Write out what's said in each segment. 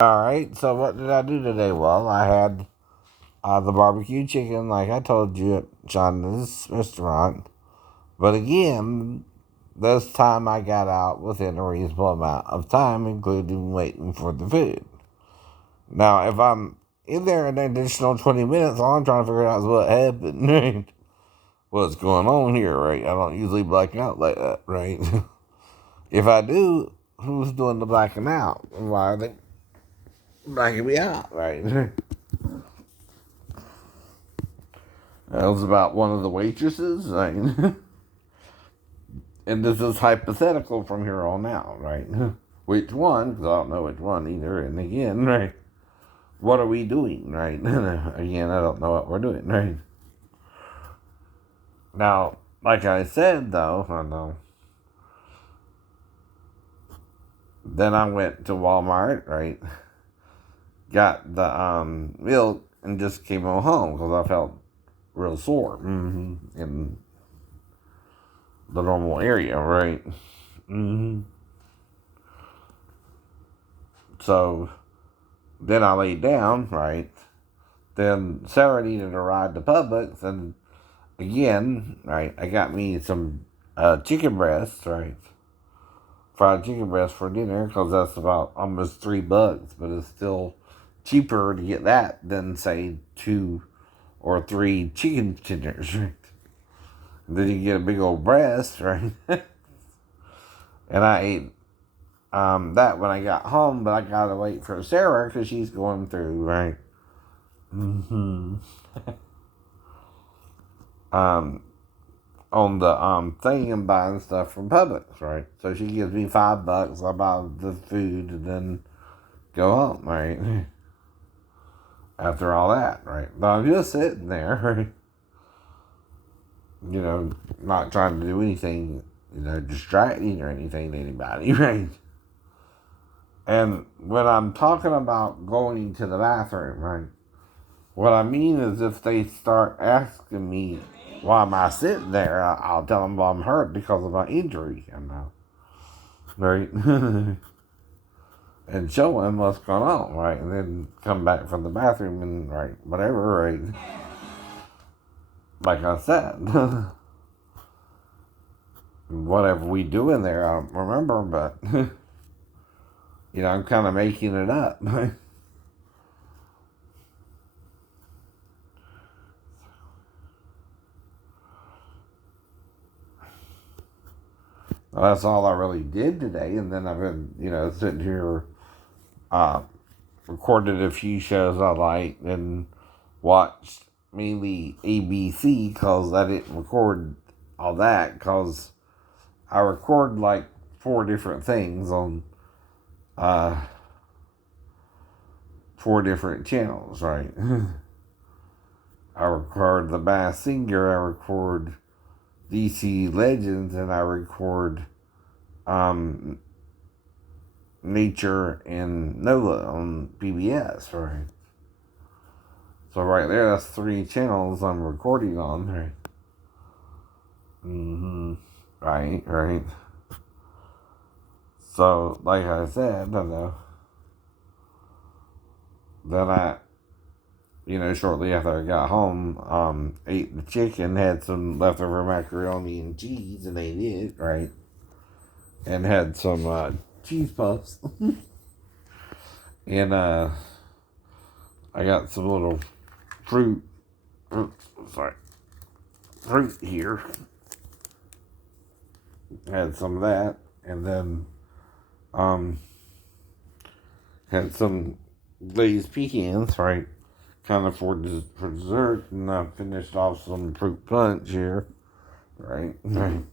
All right, so what did I do today? Well, I had the barbecue chicken, like I told you, at Shonda's restaurant. But again, this time I got out within a reasonable amount of time, including waiting for the food. Now, if I'm in there an additional 20 minutes, all I'm trying to figure out is what happened, right? What's going on here, right? I don't usually black out like that, right? If I do, who's doing the blacking out? Why are they blacking me out, right? That was about one of the waitresses. Right? And this is hypothetical from here on out, right? Which one? Because I don't know which one either. And again, right? What are we doing, right? Again, I don't know what we're doing, right? Now, like I said, though, I know. Then I went to Walmart, right? Got the milk and just came on home because I felt real sore in the normal area, right? So then I laid down, right? Then Sarah needed a ride to Publix, and again, right, I got me some chicken breasts, right? Fried chicken breast for dinner, because that's about almost $3, but it's still cheaper to get that than, say, 2 or 3 chicken tenders, right? And then you get a big old breast, right? And I ate that when I got home, but I gotta wait for Sarah because she's going through, right? Mm-hmm. um, on the thing and buying stuff from Publix, right? So she gives me $5. I buy the food and then go home, right? After all that, right? But I'm just sitting there, right? Not trying to do anything, distracting or anything to anybody, right? And when I'm talking about going to the bathroom, right? What I mean is if they start asking me why am I sitting there, I'll tell them I'm hurt because of my injury, right? And show them what's going on, right? And then come back from the bathroom and, right, whatever, right? Like I said, whatever we do in there, I don't remember, but, I'm kind of making it up. Well, that's all I really did today, and then I've been, sitting here, uh, recorded a few shows I liked and watched mainly ABC because I didn't record all that because I record like 4 different things on uh, 4 different channels, right? I record The Masked Singer, I record DC Legends, and I record um, Nature and NOLA on PBS, right? So right there, that's 3 channels I'm recording on, right? Right, right. So, like I said, I know. Then shortly after I got home, ate the chicken, had some leftover macaroni and cheese, and ate it, right? And had some cheese puffs. And I got some little fruit, sorry, fruit here. Had some of that, and then um, had some glazed pecans, right? Kind of for dessert, and I finished off some fruit punch here, right? Right.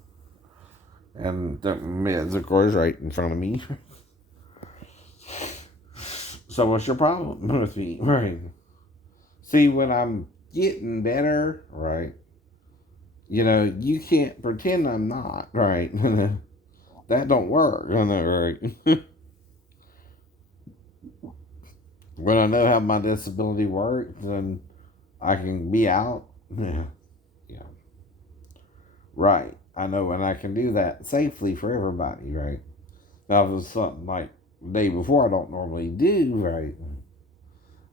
And the meds, of course, right in front of me. So what's your problem with me, right? See, when I'm getting better, right? You can't pretend I'm not, right? That don't work, right? When I know how my disability works, then I can be out. Yeah, yeah, right. I know when I can do that safely for everybody, right? Now, if it's something like the day before I don't normally do, right?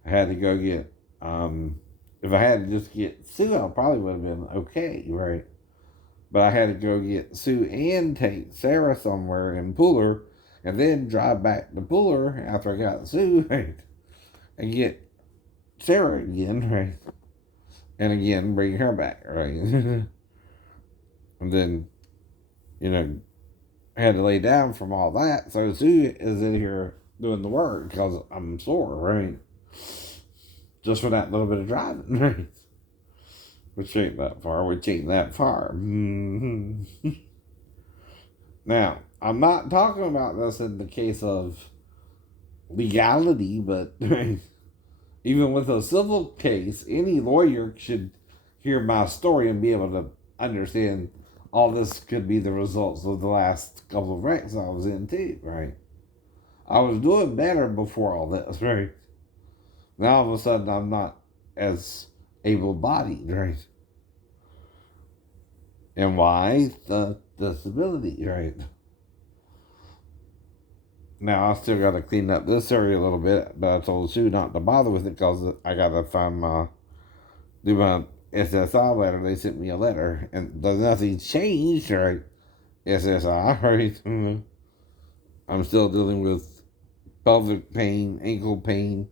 I had to go get, if I had to just get Sue, I probably would have been okay, right? But I had to go get Sue and take Sarah somewhere and pull her, and then drive back to pull her after I got Sue, right? And get Sarah again, right? And again, bring her back, right? And then, I had to lay down from all that. So Sue is in here doing the work because I'm sore, right? Just for that little bit of driving, right? Which ain't that far. Which ain't that far. Mm-hmm. Now, I'm not talking about this in the case of legality, but even with a civil case, any lawyer should hear my story and be able to understand all this could be the results of the last couple of wrecks I was in too, right? I was doing better before all this, right? Now all of a sudden I'm not as able-bodied, right? And why? The disability, right? Now I still got to clean up this area a little bit, but I told Sue not to bother with it because I got to do my SSI letter. They sent me a letter, and nothing's changed, right? SSI, right? I'm still dealing with pelvic pain, ankle pain,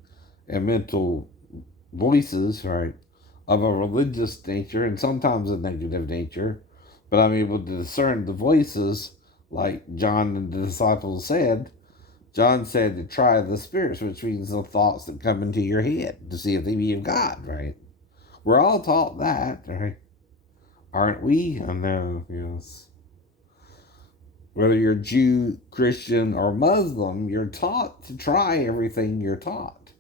and mental voices, right, of a religious nature and sometimes a negative nature. But I'm able to discern the voices, like John and the disciples said. John said to try the spirits, which means the thoughts that come into your head to see if they be of God, right? We're all taught that, right? Aren't we? I know, yes. Whether you're Jew, Christian, or Muslim, you're taught to try everything you're taught.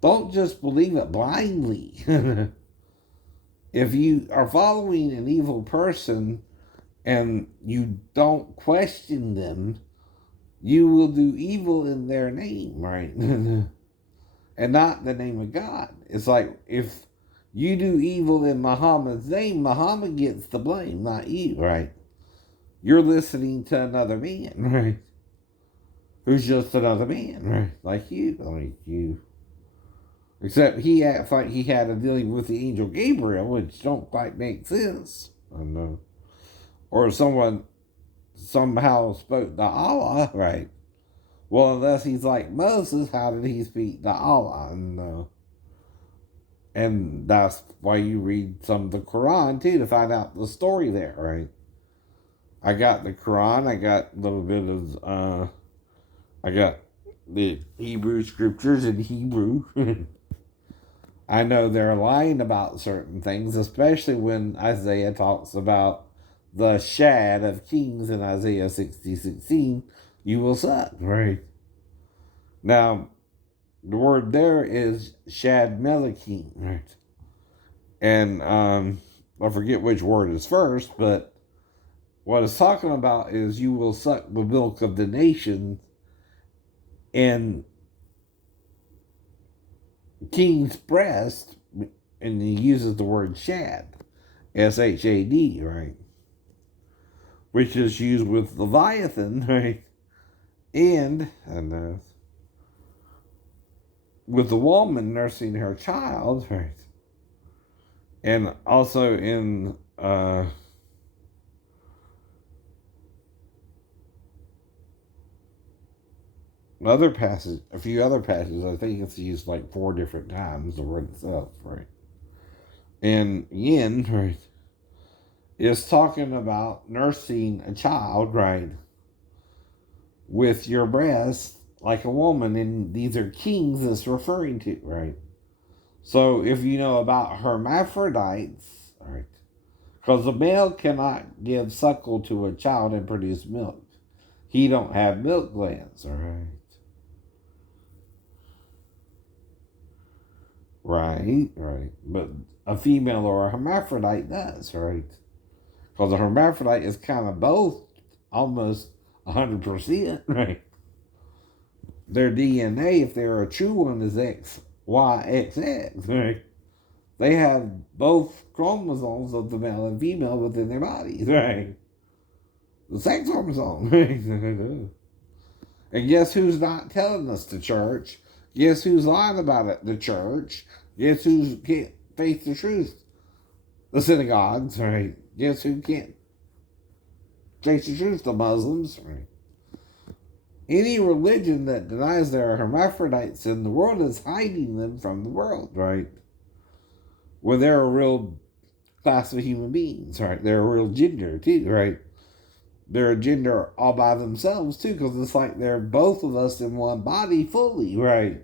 Don't just believe it blindly. If you are following an evil person and you don't question them, you will do evil in their name, right? And not the name of God. It's like if you do evil in Muhammad's name, Muhammad gets the blame, not you, right? You're listening to another man, right? Who's just another man, right? Like you. Except he acts like he had a dealing with the angel Gabriel, which don't quite make sense. I know. Or someone somehow spoke to Allah, right? Well, unless he's like Moses, how did he speak to Allah? No. And that's why you read some of the Quran, too, to find out the story there, right? I got the Quran, I got a little bit of, I got the Hebrew scriptures in Hebrew. I know they're lying about certain things, especially when Isaiah talks about the shad of kings in Isaiah 60:16. You will suck, right? Now, the word there is shad melikim, right? And I forget which word is first, but what it's talking about is you will suck the milk of the nations, and king's breast, and he uses the word shad, S-H-A-D, right? Which is used with Leviathan, right? And with the woman nursing her child, right? And also in other passage, a few other passages, I think it's used like 4 different times, the word itself, right? And yin, right, is talking about nursing a child, right, with your breast like a woman, and these are kings it's referring to, right? So if you know about hermaphrodites, right, because a male cannot give suckle to a child and produce milk. He don't have milk glands, all right? Right. But a female or a hermaphrodite does, right? Because a hermaphrodite is kind of both, almost 100%, right? Their DNA, if they're a true one, is XYXX, right? They have both chromosomes of the male and female within their bodies, right? The sex hormone, right? And guess who's not telling us the church? Guess who's lying about it? The church. Guess who can't face the truth? The synagogues, right? Guess who can't face the truth? The Muslims, right? Any religion that denies there are hermaphrodites in the world is hiding them from the world, right? Where they're a real class of human beings, right? They're a real gender, too, right? They're a gender all by themselves, too, because it's like they're both of us in one body fully, right?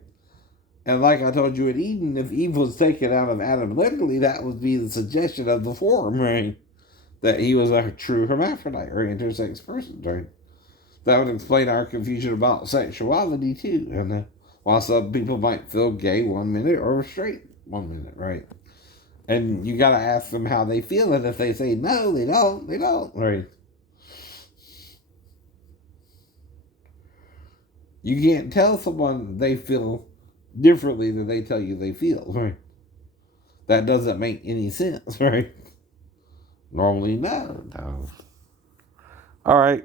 And like I told you in Eden, if Eve was taken out of Adam literally, that would be the suggestion of the form, right? That he was a true hermaphrodite or intersex person, right? That would explain our confusion about sexuality too. And while some people might feel gay 1 minute or straight 1 minute, right? And you gotta ask them how they feel, and if they say no, they don't, right? You can't tell someone they feel differently than they tell you they feel, right? That doesn't make any sense, right? Normally, no. All right.